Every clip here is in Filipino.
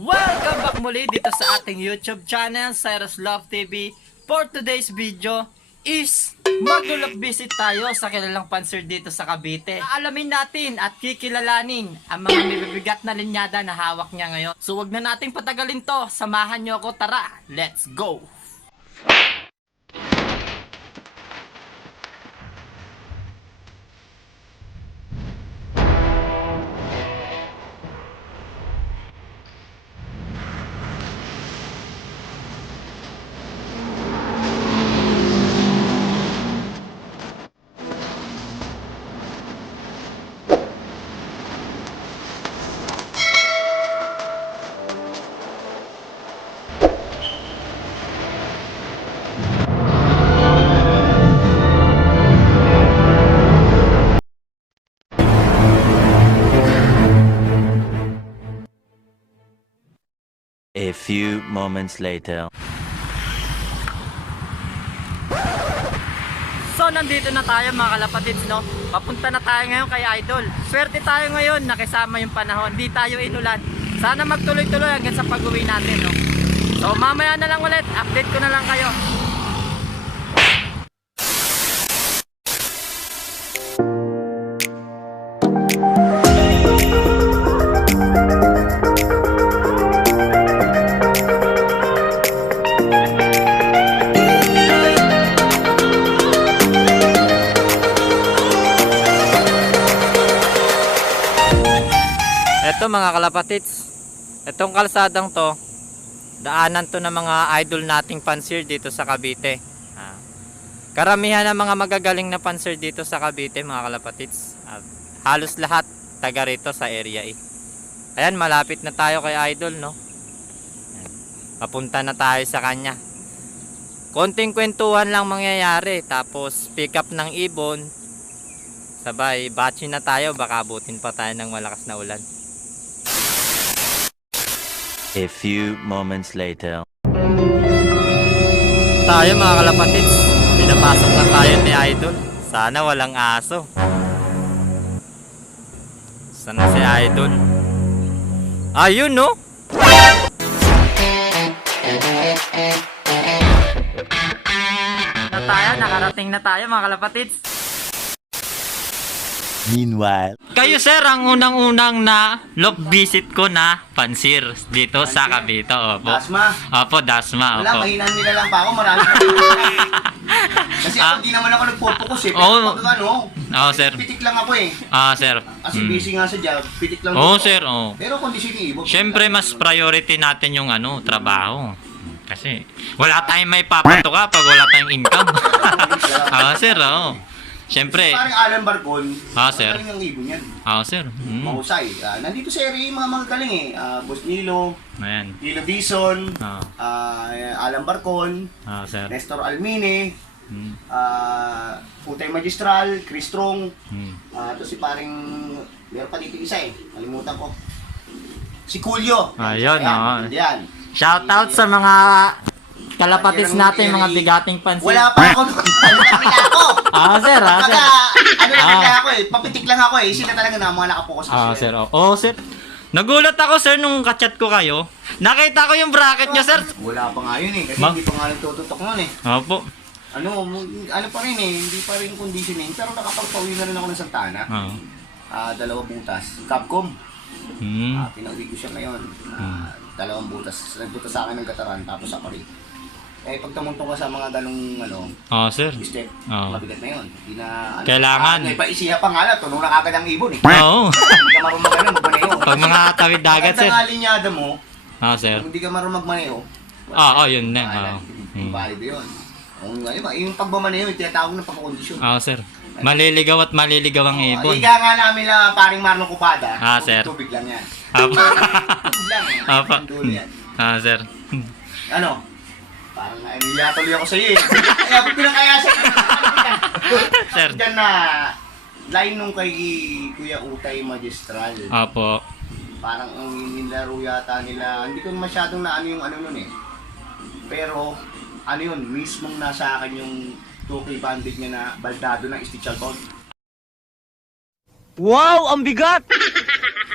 Welcome back muli dito sa ating YouTube channel, Cyrus Love TV. For today's video is mag-look visit tayo sa kilalang pansir dito sa Cavite. Alamin natin at kikilalanin ang mga mabibigat na linyada na hawak niya ngayon. So wag na nating patagalin to, samahan nyo ako, tara, let's go! A few moments later. So nandito na tayo mga kalapatids, no? Papunta na tayo ngayon kay Idol. Swerte tayo ngayon, nakisama yung panahon. Di tayo inulan. Sana magtuloy-tuloy hanggang sa pag-uwi natin, no? So mamaya na lang ulit, update ko na lang kayo. Ito mga kalapatids, itong kalsadang to, daanan to ng mga idol nating pansir dito sa Cavite. Karamihan ng mga magagaling na pansir dito sa Cavite mga kalapatids. Halos lahat taga rito sa area eh. Ayan, malapit na tayo kay idol, no? Ayan, papunta na tayo sa kanya. Konting kwentuhan lang mangyayari, tapos pick up ng ibon. Sabay, batchi na tayo, baka abutin pa tayo ng malakas na ulan. A few moments later. Tayo mga kalapatids, pinapasok na tayo ni Idol. Sana walang aso. Sana si Idol. Ayun, no? Nakarating na tayo mga kalapatids. Meanwhile, Kayo sir, ang unang-unang na look visit ko na pansir dito sa Cavite. Opo. Dasma. Opo, Dasma. Wala, Opo. mahinaan nila lang pa ako. Marami. Kasi ako di naman ako nagpo-focus eh. Oo. Pero pag ano, Oo, sir. pitik lang ako eh. Sir. Kasi busy nga sa job, pitik lang Oo, dito. sir. Oo. Pero kondisyon ni Ibo. Siyempre, mas priority natin yung trabaho. Kasi wala tayong may papatuka pag wala tayong income. Sir. Oo. Siyempre. Parang Alan Barcon. Sir. Magaling ang Ibo niyan. Sir. Mahusay. Nandito sa area yung mga magagaling eh. Boss Nilo, Ayan. Nilo Bison, Oo. Alan Barcon, Sir. Nestor Almine, Mm. Utay Magistral, Chris Strong, Mm. ito si paring, meron pa dito isa eh, kalimutan ko. Si Julio. Ayun, oo. Yan. Shoutout sa mga kalapatids natin, mga bigating pansin. Wala pa ako doon. Ano lang ako? Sir. Pagka, ano lang Ah. ako eh, papitik lang ako eh. Sila talaga na mga nakapokus sa Sir. Oo, sir. Nagulat ako, sir, nung kachat ko kayo. Nakita ko yung bracket nyo, sir. Wala pa nga yun eh, kasi Ma- hindi pa nga nagtututok nun eh. Opo. Ano pa rin eh, hindi pa rin conditioning, pero nakapagpauwi na rin ako ng Santana. Oo. 2 butas. Capcom. Hmm. Pinauwi ko siya ngayon. 2 butas. Nagbutas sa akin ng gataran, tapos ako rin. Pag tumuntong ka sa mga ganong Sir. step, Oo. mabigat na yun. Hindi na, Kailangan. May paisiya pa nga lang, tunog na kagad ang ibon eh. Oo. Hindi ka marunong magmaneho. Pag mga tawid dagat, sir. Pag ang linyada mo, Sir. kung hindi ka marunong magmaneho, Yun na. valid yun. Yung pagmamaneho, yung tinatawag ng pagkakondisyon. Sir. Maliligaw at maliligaw ang ibon. Higa nga namin na paring Marlon Cupada. Sir. Tubig lang yan. Opo. Tubig lang eh. Opo. Ang dulo yan. Sir. Ano? Parang naiya tuloy ako sa iyo eh. Kaya abot ko lang kaya sa Sir. Diyan na line nung kay Kuya Utay Magistral. Opo. Parang ang nilaro yata nila, hindi ko masyadong na ano yung ano nun eh. Pero ano yun, mismong nasa akin yung 2K bandit niya na baldado ng Stitch Albon. Wow, ang bigat!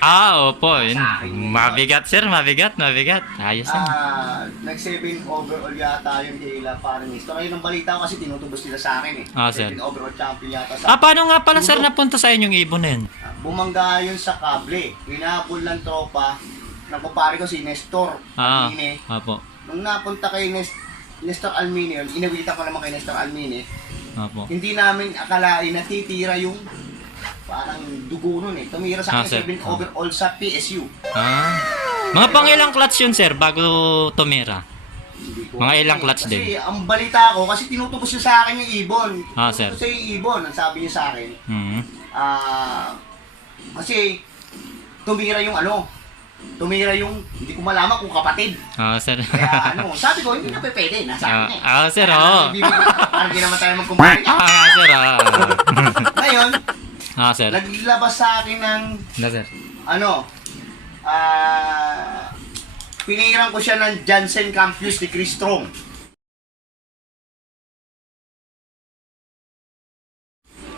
Opo. Yun. Mabigat, sir. Mabigat. Ayos yan. Nag-7 overall yata yung kila parang Nestor. Ayun ang balita ko kasi tinutubos nila sa akin eh. Sir. 7 overall champion yata sa Paano nga pala, sir, napunta sa inyong ibon na yun? Bumangga yun sa kable. Winabol ng tropa ng kupare ko si Nestor Almine. Opo. Nung napunta kay Nestor Almine yun, inawita ko naman kay Nestor Almine, Opo. hindi namin akalain na titira yung parang dugo nun eh. Tumira sa Sir. akin 7 overall sa PSU. Mga pangilang clutch yun, sir, bago tumira? Hindi ko Mga alam ilang eh. clutch Kasi din? ang balita ko, kasi tinutubos niya sa akin yung ibon. Sir. Tinutubos yung ibon, ang sabi niya sa akin. Kasi tumira yung hindi ko malaman kung kapatid. Sir. Kaya sabi ko, hindi na pwede, nasa akin eh. Sir, Parang di naman tayo magkumpare. sir, Ngayon, sir. naglabas sa akin ng, Sir. pinihiram ko siya ng Jansen Campus ni Chris Strong.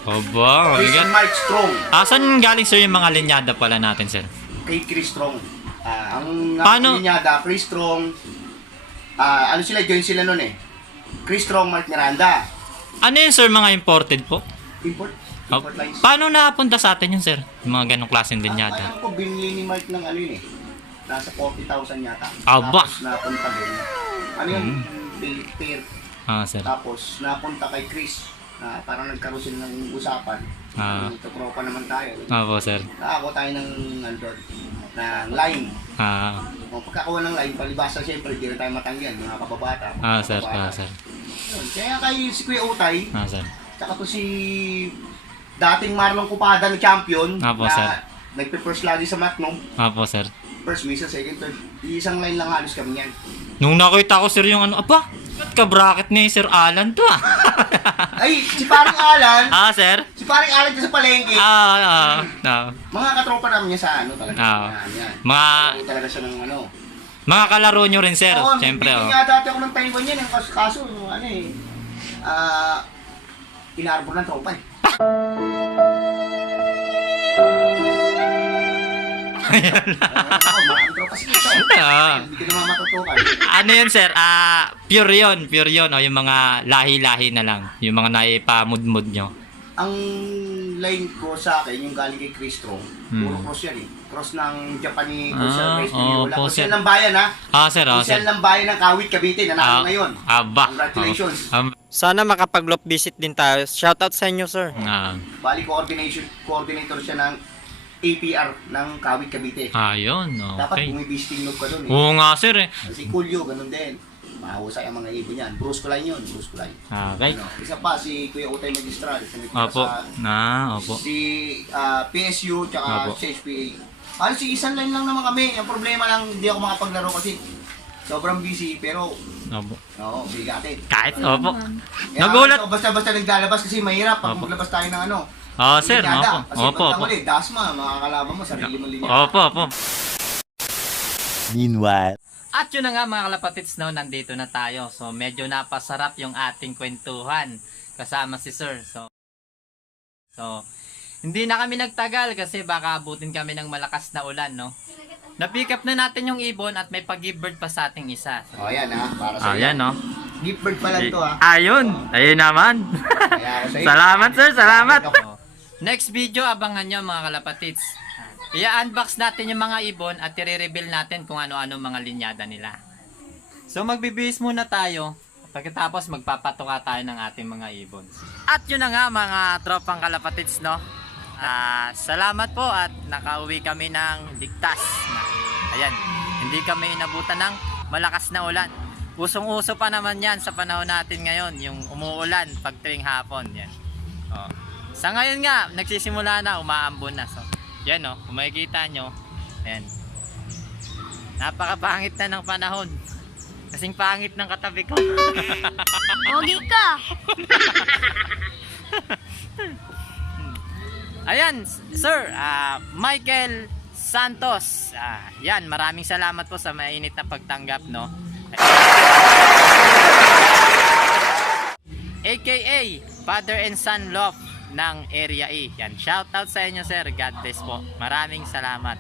Oba, Chris and Mike Strong. Saan galing, sir, yung mga linyada pala natin, sir? Kay Chris Strong. Ang Paano? niya, Chris Strong, join sila nun eh. Chris Strong, Mark Miranda. Ano yun, sir, mga imported po? Import lines. Paano napunta sa atin yun, sir? Yung mga ganong klaseng linyada. Alam ko, binili ni Mark ng yun eh. Nasa 40,000 yata. Aba! Tapos napunta din. Ano yun? Pair. Sir. Tapos napunta kay Chris. Na parang nagkaroon sila ng usapan. Tropa naman tayo. Opo, sir. Nakakuha tayo ng line. Kung pagkakuha ng line, palibasa siyempre, di na tayo matanggihan, mga kababata. Sir. Yun. Kaya kay si Kuya Utay, Sir. tsaka to si dating Marlon Cupada na champion, Apo, sir. nagpe-first lagi sa Macnom. Opo, sir. First, minsan, second, third. Isang line lang halos kami yan. Nung nakita ko, sir, yung ba't ka-bracket ni Sir Alan to, Ay, si paring Alan, sir? si paring Alan ko sa palengke. Mga katropa namin niya sa talaga. Yan. Mga Talaga siya ng mga kalaro nyo rin, sir. Oo, Siyempre, bibigyan nga dati ako ng Taiwan yan. Kaso, inarbor ng tropa eh. Ako, maraming tropa si Kito. Hindi ko naman matutukan. Ano yun, sir? Pure yun. O, yung mga lahi-lahi na lang. Yung mga naipamudmud nyo. Ang line ko sa akin, yung galing kay Chris Strong, puro cross yan eh. Cross ng Japanese, cross yan ng bayan ha. Sir, Cross sir. yan ng bayan ng Kawit, Cavite, nanalo ngayon. Congratulations. Sana makapag-loop visit din tayo. Shoutout sa inyo, sir. Bali, coordinator siya ng APR ng Kawit, Cavite. Ayun, Dapat okay. bumibisting loop ka doon eh. Oo nga, sir, eh. Si Kulyo, ganun din. Mahusay ang mga ibon yan. Bruce Kulay yun, Bruce Kulay. Okay. Isa pa, si Kuya Utay Magistral. Opo. Opo. Si PSU, tsaka Opo. si HPA. Si isang line lang naman kami. Ang problema lang, hindi ako makapaglaro kasi sobrang busy, pero Opo. bigatin. Kahit, opo. Kaya Nagulat. Basta-basta naglalabas kasi mahirap pag maglabas tayo ng Sir, linyada. opo. Kasi Opo. pagkamali, dasma, makakalaban mo, sarili mo linya. Opo. Meanwhile. At yun na nga, mga kalapatids, nandito na tayo. So, medyo napasarap yung ating kwentuhan kasama si Sir. So, hindi na kami nagtagal kasi baka abutin kami ng malakas na ulan, no? Na-pick up na natin yung ibon at may pag-give bird pa sa ating isa. So, Ayan para sa ayan, no? Gift bird pa lang to Ayun naman. Kaya ako sa'yo. Salamat, sir, salamat. Next video, abangan nyo, mga kalapatids. I-unbox natin yung mga ibon at i-reveal natin kung ano-ano mga linyada nila. So magbibihis muna tayo. Pagkatapos magpapatuka tayo ng ating mga ibon. At yun na nga, mga tropang kalapatids, no? Salamat po at nakauwi kami ng ligtas. Ayan, hindi kami inabutan ng malakas na ulan. Usong-uso pa naman yan sa panahon natin ngayon, yung umuulan pag tuwing hapon. Yan. Sa ngayon nga, nagsisimula na, umaambon na. So, yan kung makikita nyo, ayan. Napakapangit na ng panahon. Kasing pangit ng katabi ko. Ogi ka! Ayan, sir, Michael Santos. Yan, maraming salamat po sa mainit na pagtanggap, no? AKA Father and Son Love ng Area E. Yan, shoutout sa inyo, sir. God bless po. Maraming salamat.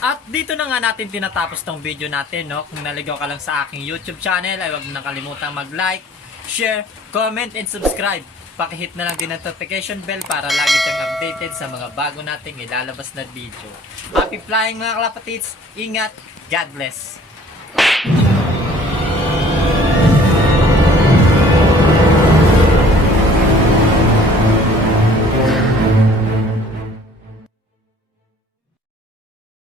At dito na nga natin tinatapos tong video natin, no? Kung naligaw ka lang sa aking YouTube channel, ay huwag mo nang kalimutang mag-like, share, comment, and subscribe. Pakihit na lang din ang notification bell para lagi kang updated sa mga bago nating ilalabas na video. Happy flying mga kalapatids! Ingat! God bless!